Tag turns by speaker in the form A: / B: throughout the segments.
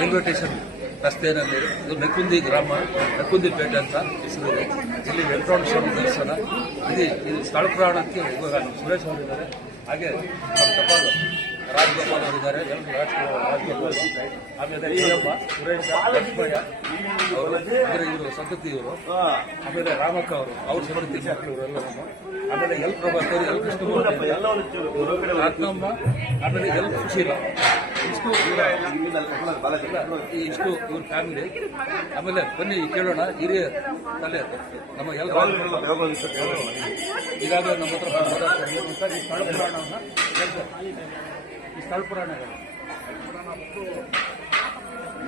A: Railway station ರಸ್ತೆಯಲ್ಲಿ ಇದು ನೆಕ್ಕುಂದಿ ಗ್ರಾಮ ನೆಕ್ಕುಂದಿ ಪೇಟೆ ಅಂತ ಹೆಸರಿದೆ. ಇಲ್ಲಿ ಎಲೆಕ್ಟ್ರಾನಿಕ್ ದೇವಸ್ಥಾನ. ಇದು ಇದು ಸ್ಥಳ ಪುರಾಣಕ್ಕೆ ಇವಾಗ ನಮ್ಮ ಸುರೇಶ್ ಅವರಿದ್ದಾರೆ ಹಾಗೆ ನಮ್ಮ ಟಪಾಲ್ ರಾಜಗೋಪಾಲ್ ಅವರಿದ್ದಾರೆ ಎಲ್ಲರೂ ರಾಜಗೋಪಾಲ್ ಆಮೇಲೆ ಅಮ್ಮ ಸುರೇಶ ಲಕ್ಷ್ಮಯ್ಯ ಅವರು ಅಂದರೆ ಇವರು ಸಂತತಿ ಇವರು. ಆಮೇಲೆ ರಾಮಕ್ಕ ಅವರು ಅವ್ರ ಸಮೃದ್ಧಿ ಮಕ್ಕಳು ಇವರೆಲ್ಲ ಆಮೇಲೆ ಎಲ್ ಪ್ರಭಾಕರ್ ಎಲ್ ಕೃಷ್ಣಮೂರ್ತಿ ಆಮೇಲೆ ಎಲ್ ಸುಶೀಲ. ಇಷ್ಟು ಇಷ್ಟು ಇವ್ರ ಫ್ಯಾಮಿಲಿ ಆಮೇಲೆ ಬನ್ನಿ ಕೇಳೋಣ ಹಿರಿಯ ತಲೆ ನಮ್ಮ ಎಲ್ಲ ಈಗಾಗಲೇ ನಮ್ಮ ಹತ್ರ ಈ ಸ್ಥಳ ಪುರಾಣವನ್ನ. ಈ ಸ್ಥಳ ಪುರಾಣ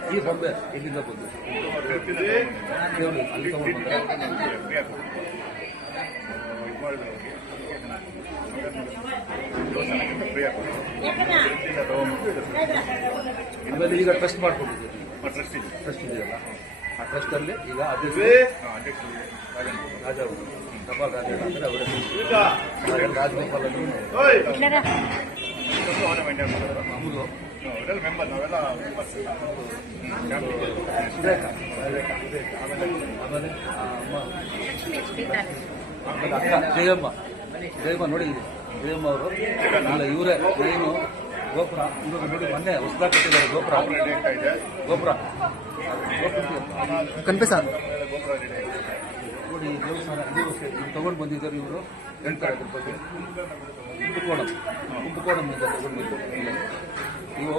A: ಈ ಬೊಂಬೆ ಇಲ್ಲಿಂದ ಬಂದು ಅಲ್ಲಿ. ಆಮೇಲೆ ಈಗ ಟ್ರಸ್ಟ್ ಮಾಡ್ಕೊಂಡಿದ್ದೀವಿ ಟ್ರಸ್ಟ್ ಇದೆಯಲ್ಲ? ಆ ಟ್ರಸ್ಟ್ ಅಲ್ಲಿ ಈಗ ಅಧ್ಯಕ್ಷ ರಾಜ ಅವರು. ಟಪಾಲ್ ರಾಜ ಅಂದ್ರೆ ಅವರೇ ರಾಜಗೋಪಾಲ್ ಅಮೂಲು ಮೆಂಬರ್ ಆಮೇಲೆ ಆ ಅಮ್ಮ. ಆಮೇಲೆ ಅಕ್ಕ ಜಯಮ್ಮ ಜಯಮ್ಮ ನೋಡಿದ್ವಿ ಜಯಮ್ಮ ಅವರು. ನಾಳೆ ಇವರೇ ಏನು ಗೋಪುರ. ಇವಾಗ ನೋಡಿ ಮೊನ್ನೆ ಹೊಸದಾಗಿ ಕಟ್ಟಿದ್ದಾರೆ ಗೋಪುರ. ಗೋಪುರ.
B: ಸರ್
A: ನೋಡಿ ದೇವಸ್ಥಾನ ತಗೊಂಡು ಬಂದಿದ್ದಾರೆ ಇವರು. ಹೇಳ್ತಾರೆ ಅದ್ರ ಬಗ್ಗೆ. ಕುಂಭಕೋಣಂ ಕುಂಭಕೋಣಂ ಇಂದ ತಗೊಂಡು ಬಂದಿದ್ದಾರೆ ಇವು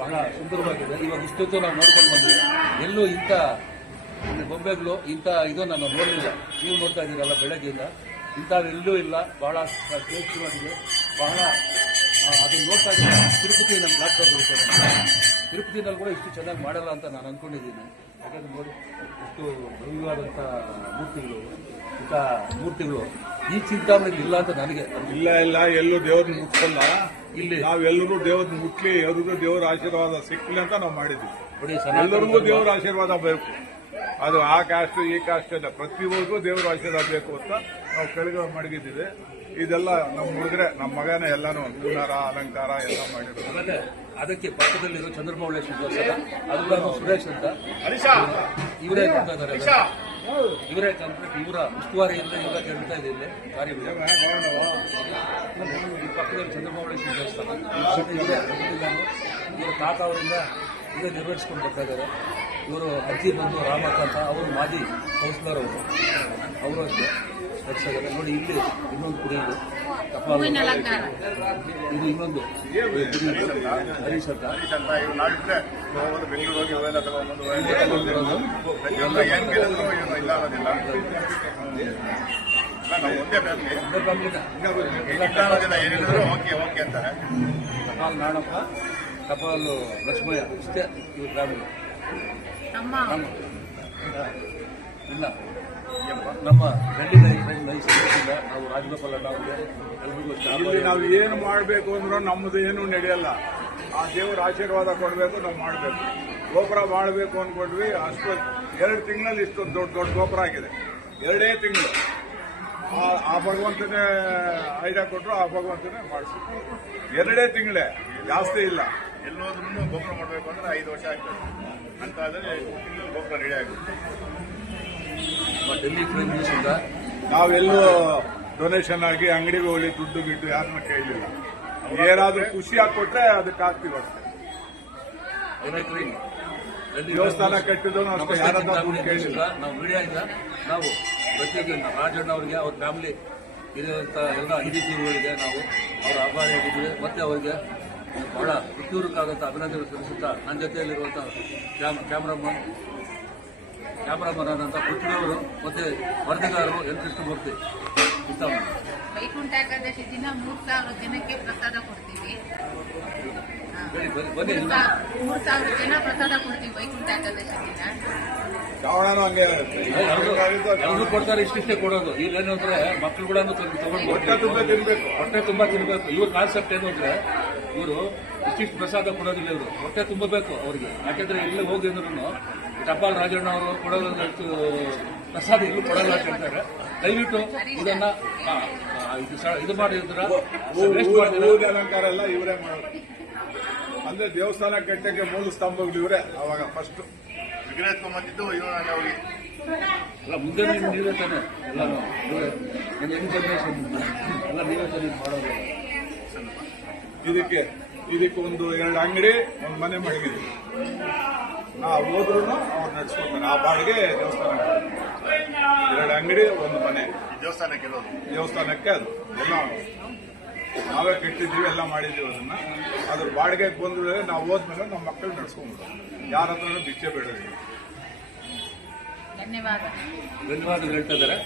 A: ಬಹಳ ಸುಂದರವಾಗಿದೆ. ಇವಾಗ ಇಷ್ಟೊತ್ತು ನಾವು ನೋಡ್ಕೊಂಡು ಬಂದ್ವಿ. ಎಲ್ಲೂ ಇಂಥ ಈ ಬೊಂಬೆಗಳು ಇಂಥ ಇದು ನಾನು ನೋಡಲಿಲ್ಲ. ನೀವು ನೋಡ್ತಾ ಇದ್ದೀರಲ್ಲ ಬೆಳಗ್ಗೆಯಿಂದ. ಇಂಥವೆಲ್ಲೂ ಇಲ್ಲ. ಬಹಳ ಶ್ರೇಷ್ಠವಾಗಿದೆ. ಬಹಳ ಅದನ್ನು ನೋಡ್ತಾ ಇದ್ದೀನಿ ತಿರುಪತಿ ನಮ್ಮ ಡಾಕ್ಟರ್ ಬರುತ್ತೆ ತಿರುಪತಿನಲ್ಲಿ ಕೂಡ ಇಷ್ಟು ಚೆನ್ನಾಗಿ ಮಾಡಲ್ಲ ಅಂತ ನಾನು ಅಂದ್ಕೊಂಡಿದ್ದೀನಿ ಯಾಕಂದ್ರೆ ನೋಡಿ ಇಷ್ಟು ಭವ್ಯವಾದಂಥ ಮೂರ್ತಿಗಳು ಇಂಥ ಮೂರ್ತಿಗಳು ಈ ಚಿಂತಾಮಣಿ ಇಲ್ಲ ಅಂತ ನನಗೆ
C: ಇಲ್ಲ ಇಲ್ಲ ಎಲ್ಲೂ ದೇವ್ರನ್ನ ಮುಟ್ಟಲ್ಲ
A: ಇಲ್ಲಿ
C: ನಾವೆಲ್ಲರೂ ದೇವ್ರನ್ನ ಮುಟ್ಲಿ ಎಲ್ರಿಗೂ ದೇವರ ಆಶೀರ್ವಾದ ಸಿಕ್ಕಲಿ ಅಂತ ನಾವು ಮಾಡಿದ್ವಿ. ಎಲ್ಲರಿಗೂ ದೇವ್ರ ಆಶೀರ್ವಾದ ಬೇಕು. ಅದು ಆ ಕಾಸ್ಟ್ ಈ ಕಾಸ್ಟ್ ಅಲ್ಲ. ಪ್ರತಿಯೊಬ್ಬರಿಗೂ ದೇವರು ಆಶೀರ್ವಾದ ಬೇಕು ಅಂತ ನಾವು ಕೆಳಗೆ ಮಡಗಿದ್ದೀವಿ. ಇದೆಲ್ಲ ನಮ್ಮ ಹುಡುಗರೆ ನಮ್ಮ ಮಗನೇ ಎಲ್ಲಾನು ಹೂನಾರ ಅಲಂಕಾರ ಎಲ್ಲ ಮಾಡಿರೋದು.
A: ಆಮೇಲೆ ಅದಕ್ಕೆ ಪಕ್ಕದಲ್ಲಿರೋ ಚಂದ್ರಮೌಳೇಶ್ವರ ದೇವಸ್ಥಾನ ಅದು ಕೂಡ ಸುರೇಶ್ ಅಂತ. ಇವರೇ ನೋಡ್ತಾ ಇದ್ದಾರೆ ಇವರೇ ಕಂಪ್ಲೀಟ್ ಇವರ ಉಸ್ತುವಾರಿಯಿಂದ ಇವಾಗ ಕೇಳ್ತಾ ಇದೆ ಇಲ್ಲಿ ಕಾರ್ಯಗಳು. ಈ ಪಕ್ಕದಲ್ಲಿ ಚಂದ್ರಮೌಳೇಶ್ವರ ದೇವಸ್ಥಾನ ಇವರೇ ತಾತ ಅವರಿಂದ ಇದೇ ನಿರ್ವಹಿಸ್ಕೊಂಡು ಬರ್ತಾ ಇದ್ದಾರೆ. ಇವರು ಅಜ್ಜಿ ಬಂದು ರಾಮಕಾಂತ ಅವರು ಮಾಜಿ ಕೌನ್ಸಿಲರ್ ಅವರು. ಅವರು ಅಷ್ಟೇ. ನಡೆಸಿದ್ದಾರೆ ನೋಡಿ ಇಲ್ಲಿ ಇನ್ನೊಂದು ಕುಡಿ ಇದು. ಕಪಾಲ ಇದು ಇನ್ನೊಂದು. ಹರೀಶ್ ಅಂತ ಕಪಾಲ್ ನಾಣಪ್ಪ ಕಪಾಲ್ ಲಕ್ಷ್ಮಯ್ಯ ಇಷ್ಟೇ ಇವ್ರ ನಮ್ಮ ಇಲ್ಲ. ನಮ್ಮ ಡೆಲ್ಲಿ ನೈಸ್ಕರಿಯಿಂದ ನಾವು ರಾಜ್ಯಪಾಲ ಎಲ್ರಿಗೂ
C: ನಾವು ಏನು ಮಾಡಬೇಕು ಅಂದ್ರೆ ನಮ್ಮದು ಏನು ನಡೆಯಲ್ಲ. ಆ ದೇವರ ಆಶೀರ್ವಾದ ಕೊಡಬೇಕು ನಾವು ಮಾಡಬೇಕು. ಗೋಪುರ ಮಾಡಬೇಕು ಅಂದ್ಕೊಂಡ್ವಿ ಅಷ್ಟು ಎರಡು ತಿಂಗಳಲ್ಲಿ ಇಷ್ಟೊಂದು ದೊಡ್ಡ ದೊಡ್ಡ ಗೋಪುರ ಆಗಿದೆ. ಎರಡೇ ತಿಂಗಳು. ಆ- ಆ ಭಗವಂತನೇ ಐಡಿಯಾ ಕೊಟ್ಟರು ಆ ಭಗವಂತನೇ ಮಾಡಿಸಿ ಎರಡೇ ತಿಂಗಳೇ ಜಾಸ್ತಿ ಇಲ್ಲ. ಎಲ್ಲೋದ್ರೂ ಗೋಪುರ ಮಾಡಬೇಕು ಅಂದ್ರೆ ಐದು ವರ್ಷ ಆಗ್ತದೆ ಅಂತ ಆದರೆ ತಿಂಗಳು ಗೋಪುರ ರೆಡಿ ಆಗುತ್ತೆ. ನಾವೆಲ್ಲೂ ಡೊನೇಷನ್ ಆಗಿ ಅಂಗಡಿಗೆ ಹೋಗಿ ದುಡ್ಡು ಬಿಟ್ಟು ಯಾರನ್ನ ಕೇಳಲಿಲ್ಲ ಏನಾದ್ರೂ ಖುಷಿ ಕೊಟ್ರೆ ಅದಕ್ಕೆ ಆಗ್ತೀವಿ ಅಷ್ಟೇ. ದೇವಸ್ಥಾನ ಕಟ್ಟಿದ್ರು ಅಷ್ಟೇ ಯಾರನ್ನ ದುಡ್ಡು ಕೇಳಿಲ್ಲ.
A: ನಾವು ಮೀಡಿಯಾದಿಂದ ನಾವು ಪ್ರತಿಯೊಂದು ರಾಜಣ್ಣ ಅವರಿಗೆ ಅವ್ರ ಫ್ಯಾಮಿಲಿ ಇರುವಂತ ಎಲ್ಲ ಹಿರಿಜೀವಿಗಳಿಗೆ ನಾವು ಅವರ ಆಭಾರಿಯಾಗಿದ್ದೀವಿ ಮತ್ತೆ ಅವರಿಗೆ ಬಹಳ ಉದ್ಯೋಗಕ್ಕಾದಂಥ ಅಭಿನಂದನೆ ಸಲ್ಲಿಸುತ್ತಾ ನನ್ನ ಜೊತೆಯಲ್ಲಿರುವಂಥ ಕ್ಯಾಮ್ ಕ್ಯಾಮ್ರಾಮನ್ ಕ್ಯಾಮ್ರಾಮನ್ ಆದಂಥ ಪೃಥ್ವಿಯವರು ಮತ್ತೆ ವರದಿಗಾರರು ಎನ್ ಕೃಷ್ಣಮೂರ್ತಿ. ಇಂಥ
D: ವೈಕುಂಠ ಏಕಾದಶಿ ದಿನ ಮೂರ್ ಸಾವಿರ ಜನಕ್ಕೆ ಪ್ರಸಾದ ಕೊಡ್ತೀವಿ. ಹಾ.
A: ಬನ್ನಿ ಬನ್ನಿ ಬನ್ನಿ.
D: ಮೂರ್
A: ಇಲ್ಲ.
D: ಸಾ- ಮೂರ್ ಸಾವಿರ ಜನ ಪ್ರಸಾದ ಕೊಡ್ತೀವಿ ವೈಕುಂಠ ಏಕಾದಶಿ ದಿನ.
C: ಶ್ರಾವಣನೂ ಹಂಗೆ ಇರುತ್ತೆ.
A: ಎಲ್ಲರೂ ಕೊಡ್ತಾರೆ ಇಷ್ಟಿಷ್ಟೇ ಕೊಡೋದು. ಇಲ್ಲೇನು ಅಂದ್ರೆ ಮಕ್ಕಳುಗಳನ್ನು ತಗೊಂಡು
C: ಹೊಟ್ಟೆ ತುಂಬ ತಿನ್ಬೇಕು.
A: ಹೊಟ್ಟೆ ತುಂಬಾ ತಿನ್ಬೇಕು. ಇವ್ರ ಕಾನ್ಸೆಪ್ಟ್ ಏನು ಅಂದ್ರೆ ಇವರು ಇಷ್ಟಿಷ್ಟು ಪ್ರಸಾದ ಕೊಡೋದಿಲ್ಲ ಇವರು. ಹೊಟ್ಟೆ ತುಂಬಬೇಕು ಅವರಿಗೆ. ಯಾಕೆಂದ್ರೆ ಇಲ್ಲಿ ಹೋಗಿ ಅಂದ್ರೂ ಟಪಾಲ್ ರಾಜಣ್ಣ ಅವರು ಕೊಡೋದು ಪ್ರಸಾದ ಇಲ್ಲೂ ಕೊಡಲ್ಲ ಅಂತ ಹೇಳ್ತಾರೆ. ದಯವಿಟ್ಟು ಇದನ್ನ ಇದು ಮಾಡಿದ್ರ
C: ಅಲಂಕಾರ ಎಲ್ಲ ಇವರೇ ಮಾಡೋದು. ಅಂದ್ರೆ ದೇವಸ್ಥಾನ ಕಟ್ಟಕ್ಕೆ ಮೂಲ ಸ್ತಂಭಗಳು ಇವರೇ ಅವಾಗ ಫಸ್ಟ್
B: ವಿಗ್ರಹ ಎತ್ಕೊಂಬಂದಿದ್ದು ಇವ ಅವ್ರಿಗೆ.
A: ಅಲ್ಲ ಮುಂದೆ ನೀವು ತಾನೆ? ಎಲ್ಲ ನೀವೇ ನನ್ನ ಜನರೇಷನ್ ಎಲ್ಲ ನೀವೇ ತಾನೆ ಮಾಡೋದು?
C: ಇದಕ್ಕೆ ಇದಕ್ಕೆ ಒಂದು ಎರಡು ಅಂಗಡಿ ಒಂದು ಮನೆ ಮಡಗಿದ್ವಿ ನಾವು ಹೋದ್ರು ಅವ್ರು ನಡೆಸ್ಕೊಳ್ತಾರೆ. ಆ ಬಾಡಿಗೆ ದೇವಸ್ಥಾನ ಎರಡು ಅಂಗಡಿ ಒಂದು ಮನೆ.
B: ಈ ದೇವಸ್ಥಾನಕ್ಕೆ ಇರೋದು?
C: ದೇವಸ್ಥಾನಕ್ಕೆ ಅದು. ಎಲ್ಲ ನಾವೇ ಕೆಟ್ಟಿದ್ದೀವಿ ಎಲ್ಲ ಮಾಡಿದ್ದೀವಿ ಅದನ್ನ. ಅದ್ರ ಬಾಡಿಗೆ ಬಂದ್ರೆ ನಾವು ಹೋದ್ಮೇಲೆ ನಮ್ಮ ಮಕ್ಕಳು ನಡ್ಸ್ಕೊಂಡ್ಬಿಡೋದು. ಯಾರ ಹತ್ರನೂ ಭಿಕ್ಷೆ ಬೇಡೋದಿಲ್ಲ
D: ಧನ್ಯವಾದ.
A: ಧನ್ಯವಾದಗಳು ಹೇಳ್ತಾ ಇದ್ದಾರೆ.